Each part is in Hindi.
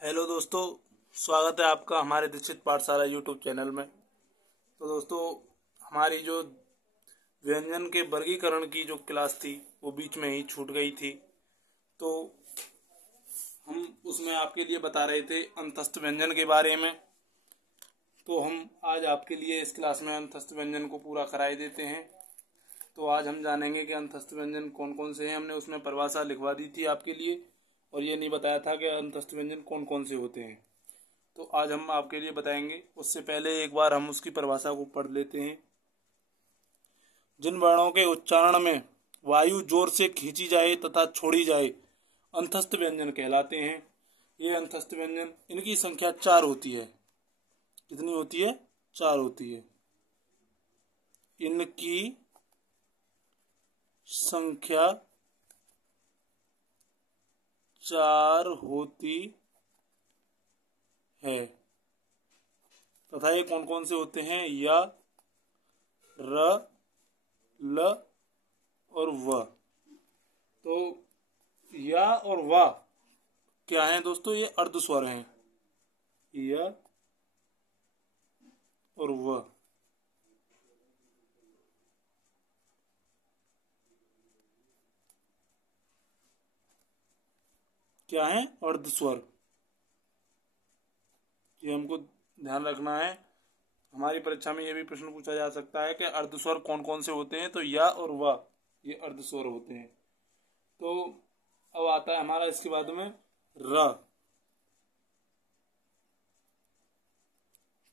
हेलो दोस्तों, स्वागत है आपका हमारे दीक्षित पाठशाला यूट्यूब चैनल में। तो दोस्तों, हमारी जो व्यंजन के वर्गीकरण की जो क्लास थी वो बीच में ही छूट गई थी। तो हम उसमें आपके लिए बता रहे थे अंतस्थ व्यंजन के बारे में। तो हम आज आपके लिए इस क्लास में अंतस्थ व्यंजन को पूरा कराई देते हैं। तो आज हम जानेंगे कि अंतस्थ व्यंजन कौन कौन से हैं। हमने उसमें परिभाषा लिखवा दी थी आपके लिए और ये नहीं बताया था कि अंतस्थ व्यंजन कौन कौन से होते हैं। तो आज हम आपके लिए बताएंगे। उससे पहले एक बार हम उसकी परिभाषा को पढ़ लेते हैं। जिन वर्णों के उच्चारण में वायु जोर से खींची जाए तथा छोड़ी जाए अंतस्थ व्यंजन कहलाते हैं। ये अंतस्थ व्यंजन, इनकी संख्या 4 होती है। कितनी होती है? 4 होती है। इनकी संख्या 4 होती है तथा ये कौन कौन से होते हैं? या, र, ल और व। तो या और व क्या है दोस्तों? ये अर्ध स्वर हैं। या और व क्या है? अर्ध स्वर। ये हमको ध्यान रखना है। हमारी परीक्षा में ये भी प्रश्न पूछा जा सकता है कि अर्ध स्वर कौन कौन से होते हैं। तो या और व ये अर्ध स्वर होते हैं। तो अब आता है हमारा इसके बाद में र।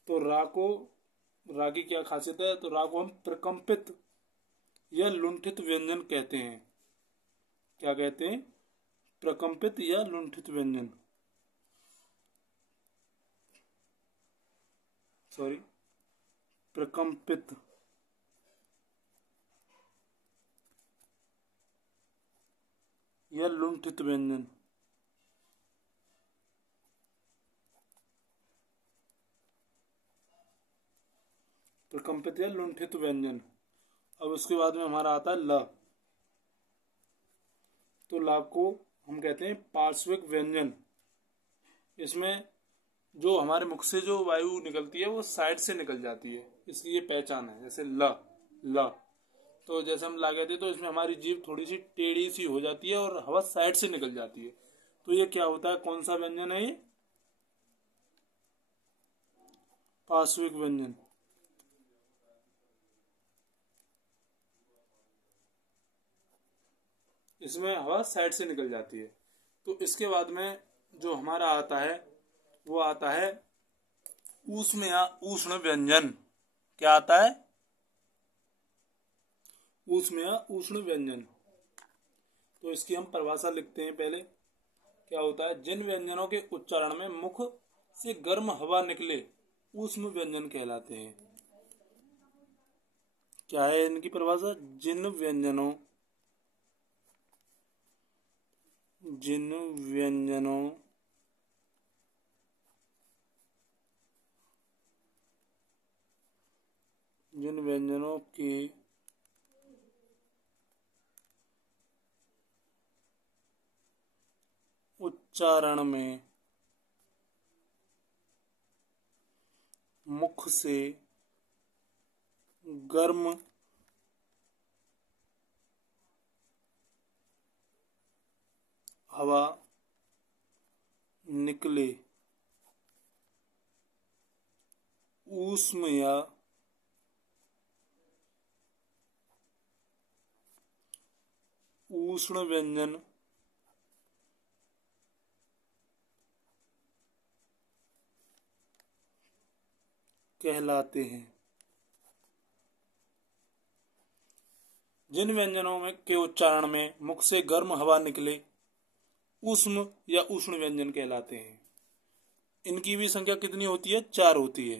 तो रा की क्या खासियत है? तो रा को हम प्रकंपित या लुंठित व्यंजन कहते हैं। क्या कहते हैं? प्रकंपित या लुंठित व्यंजन। प्रकंपित या लुंठित व्यंजन। प्रकंपित या लुंठित व्यंजन। अब उसके बाद में हमारा आता है ल। तो ल को हम कहते हैं पार्श्विक व्यंजन। इसमें जो हमारे मुख से जो वायु निकलती है वो साइड से निकल जाती है, इसलिए पहचान है। जैसे ल, ल। तो जैसे हम ला कहते हैं तो इसमें हमारी जीभ थोड़ी सी टेढ़ी सी हो जाती है और हवा साइड से निकल जाती है। तो ये क्या होता है? कौन सा व्यंजन है ये? पार्श्विक व्यंजन। इसमें हवा साइड से निकल जाती है। तो इसके बाद में जो हमारा आता है वो आता है ऊष्म या उष्ण व्यंजन। क्या आता है? ऊष्म या उष्ण व्यंजन। तो इसकी हम परिभाषा लिखते हैं पहले। क्या होता है? जिन व्यंजनों के उच्चारण में मुख से गर्म हवा निकले ऊष्म व्यंजन कहलाते हैं। क्या है इनकी परिभाषा? जिन व्यंजनों के उच्चारण में मुख से गर्म हवा निकले ऊष्म या उष्ण व्यंजन कहलाते हैं। जिन व्यंजनों में के उच्चारण में मुख से गर्म हवा निकले ऊष्म या उष्ण व्यंजन कहलाते हैं। इनकी भी संख्या कितनी होती है? 4 होती है।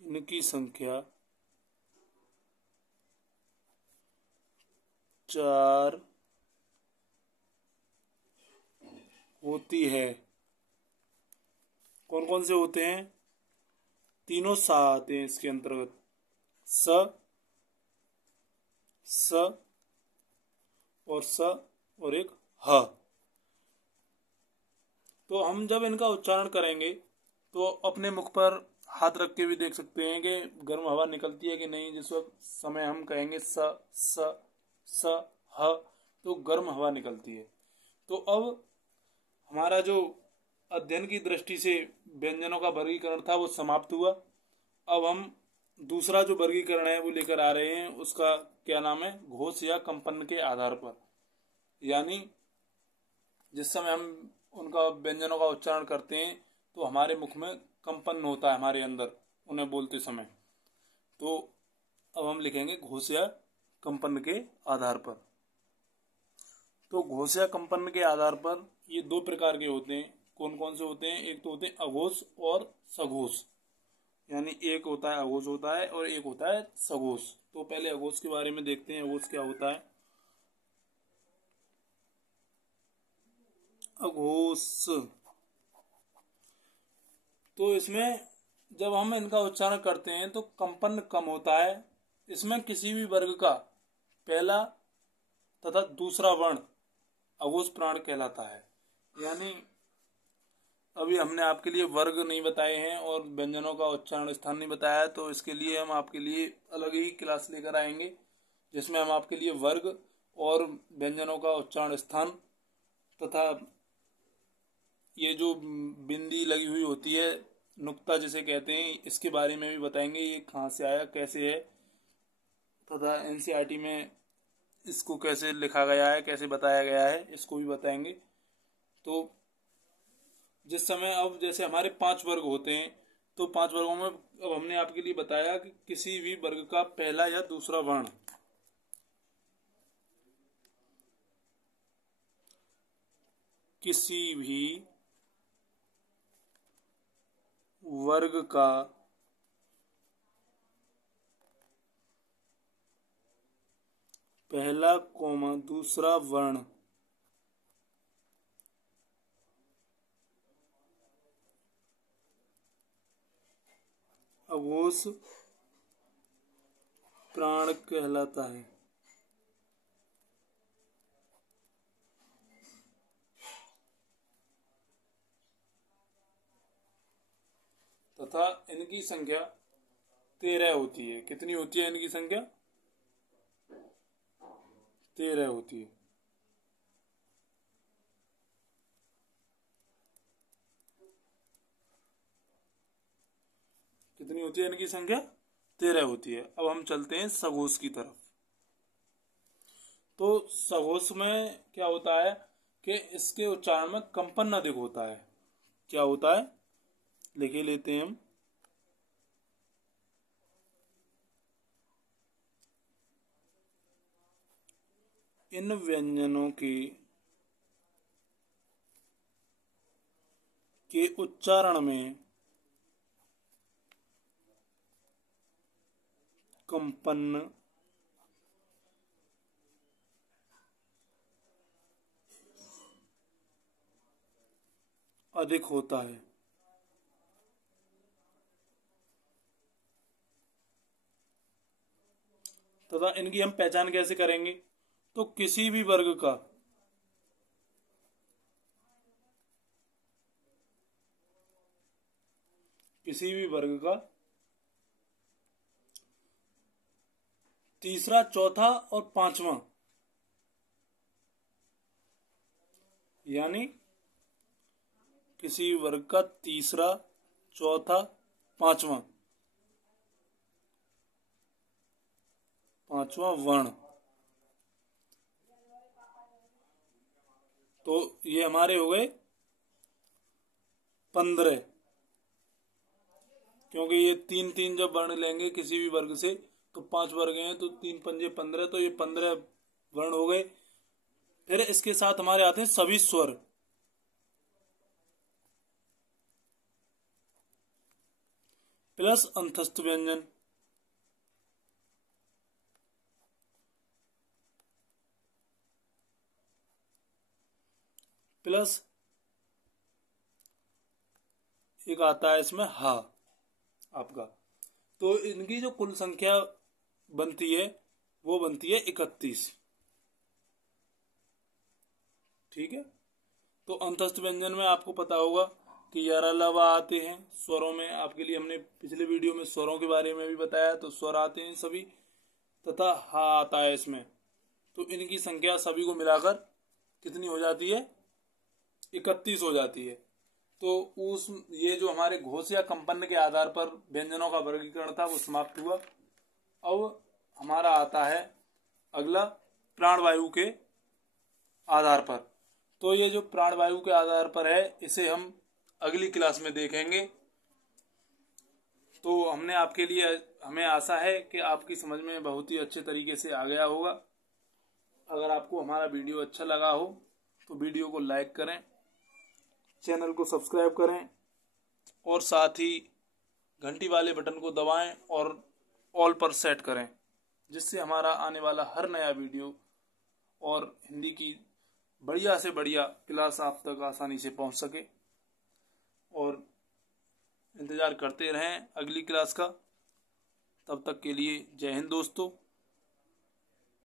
इनकी संख्या 4 होती है। कौन कौन से होते हैं? तीनों सा आते हैं इसके अंतर्गत। स, स और स और एक ह। तो हम जब इनका उच्चारण करेंगे तो अपने मुख पर हाथ रख के भी देख सकते हैं कि गर्म हवा निकलती है कि नहीं। जिस वक्त समय हम कहेंगे स ह, तो गर्म हवा निकलती है। तो अब हमारा जो अध्ययन की दृष्टि से व्यंजनों का वर्गीकरण था वो समाप्त हुआ। अब हम दूसरा जो वर्गीकरण है वो लेकर आ रहे हैं, उसका क्या नाम है, घोष या कंपन के आधार पर। यानी जिस समय हम उनका व्यंजनों का उच्चारण करते हैं तो हमारे मुख में कंपन होता है हमारे अंदर उन्हें बोलते समय। तो अब हम लिखेंगे घोष या कंपन के आधार पर। तो घोष या कंपन के आधार पर ये दो प्रकार के होते हैं। कौन कौन से होते हैं? एक तो होते हैं अघोष और सघोष। यानी एक होता है अघोष होता है और एक होता है सघोष। तो पहले अघोष के बारे में देखते हैं, अघोष क्या होता है। अघोष, तो इसमें जब हम इनका उच्चारण करते हैं तो कंपन कम होता है। इसमें किसी भी वर्ग का पहला तथा दूसरा वर्ण अघोष प्राण कहलाता है। यानी अभी हमने आपके लिए वर्ग नहीं बताए हैं और व्यंजनों का उच्चारण स्थान नहीं बताया है, तो इसके लिए हम आपके लिए अलग ही क्लास लेकर आएंगे जिसमें हम आपके लिए वर्ग और व्यंजनों का उच्चारण स्थान तथा ये जो बिंदी लगी हुई होती है, नुक्ता जिसे कहते हैं, इसके बारे में भी बताएंगे। ये कहाँ से आया, कैसे है, तथा एनसीईआरटी में इसको कैसे लिखा गया है, कैसे बताया गया है, इसको भी बताएंगे। तो जिस समय अब जैसे हमारे 5 वर्ग होते हैं तो 5 वर्गों में अब हमने आपके लिए बताया कि किसी भी वर्ग का पहला या दूसरा वर्ण, किसी भी वर्ग का पहला कोमा दूसरा वर्ण अघोष प्राण कहलाता है। तथा इनकी संख्या 13 होती है। कितनी होती है इनकी संख्या? 13 होती है। कितनी होती है इनकी संख्या? 13 होती है। अब हम चलते हैं सघोष की तरफ। तो सघोष में क्या होता है कि इसके उच्चारण में कंपन अधिक होता है। क्या होता है, लिखे लेते हैं हम। इन व्यंजनों के उच्चारण में कंपन अधिक होता है। तथा इनकी हम पहचान कैसे करेंगे? तो किसी भी वर्ग का तीसरा, चौथा और पांचवा, यानी किसी वर्ग का तीसरा, चौथा, पांचवा वर्ण, तो ये हमारे हो गए 15। क्योंकि ये 3-3 जब वर्ण लेंगे किसी भी वर्ग से तो 5 वर्ग हैं, तो 3 पंजे 15, तो ये 15 वर्ण हो गए। फिर इसके साथ हमारे आते हैं सभी स्वर। प्लस अंतस्थ व्यंजन, प्लस एक आता है इसमें हा आपका। तो इनकी जो कुल संख्या बनती है वो बनती है 31। ठीक है। तो अंतस्थ व्यंजन में आपको पता होगा कि यरलवा आते हैं स्वरों में। आपके लिए हमने पिछले वीडियो में स्वरों के बारे में भी बताया, तो स्वर आते हैं सभी, तथा हा आता है इसमें। तो इनकी संख्या सभी को मिलाकर कितनी हो जाती है? 31 हो जाती है। तो ये जो हमारे घोष या कंपन के आधार पर व्यंजनों का वर्गीकरण था वो समाप्त हुआ। अब हमारा आता है अगला प्राणवायु के आधार पर। तो ये जो प्राणवायु के आधार पर है इसे हम अगली क्लास में देखेंगे। तो हमें आशा है कि आपकी समझ में बहुत ही अच्छे तरीके से आ गया होगा। अगर आपको हमारा वीडियो अच्छा लगा हो तो वीडियो को लाइक करें, चैनल को सब्सक्राइब करें और साथ ही घंटी वाले बटन को दबाएं और ऑल पर सेट करें, जिससे हमारा आने वाला हर नया वीडियो और हिंदी की बढ़िया से बढ़िया क्लास आप तक आसानी से पहुंच सके। और इंतज़ार करते रहें अगली क्लास का। तब तक के लिए जय हिंद दोस्तों।